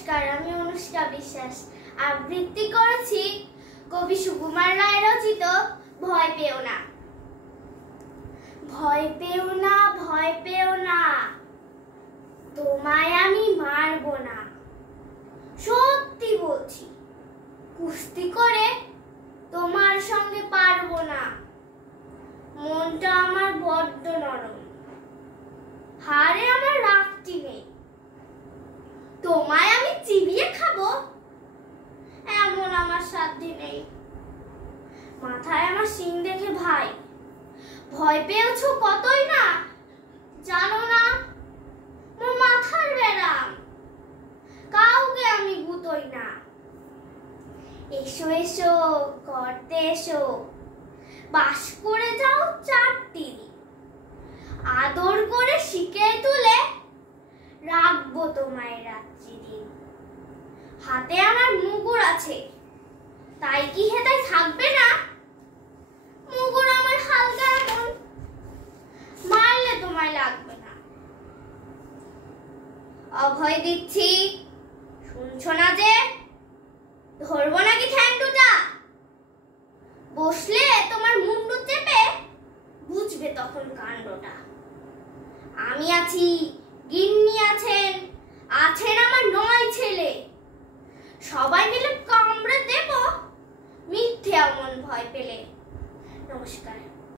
নমস্কার, আমি অনুষ্কা বিশ্বাস আবৃত্তি করেছি কবি সুকুমার রায় রচিত ভয় পেও না। ভয় পেও না, ভয় পেও না, তোমায় আমি মারবো না। সত্যি বলছি, কুস্তি করে তোমার সঙ্গে পারবো না। মনটা আমার বড্ড নরম, হারে আমার রাগটি নেই। তোমায় আমি চিবিয়ে খাবো এমন আমার সাধ্যি নেই। মাথায় আমার শিং দেখে ভাই ভয় পেয়েছো কতই না, জানো না মোর মাথার ব্যারাম, কাউকে আমি গুতোই না। এসো এসো করতে এসো, বাস করে যাও চারটি, আদর করে শিকে তুলে রাখবো তোমায় রাত্রি দিন। হাতে আমার মুগুর আছে, তাই কি হেতায় থাকবে না? মুগুর আমার হালকা এমন, মারলে তোমায় লাগবে না। অভয় দিচ্ছি, শুনছো না যে? ধরবো নাকি ঠ্যাং দুটা? বসলে তোমার মুন্ডু চেপে বুঝবে তখন কাণ্ডটা। আমি আছি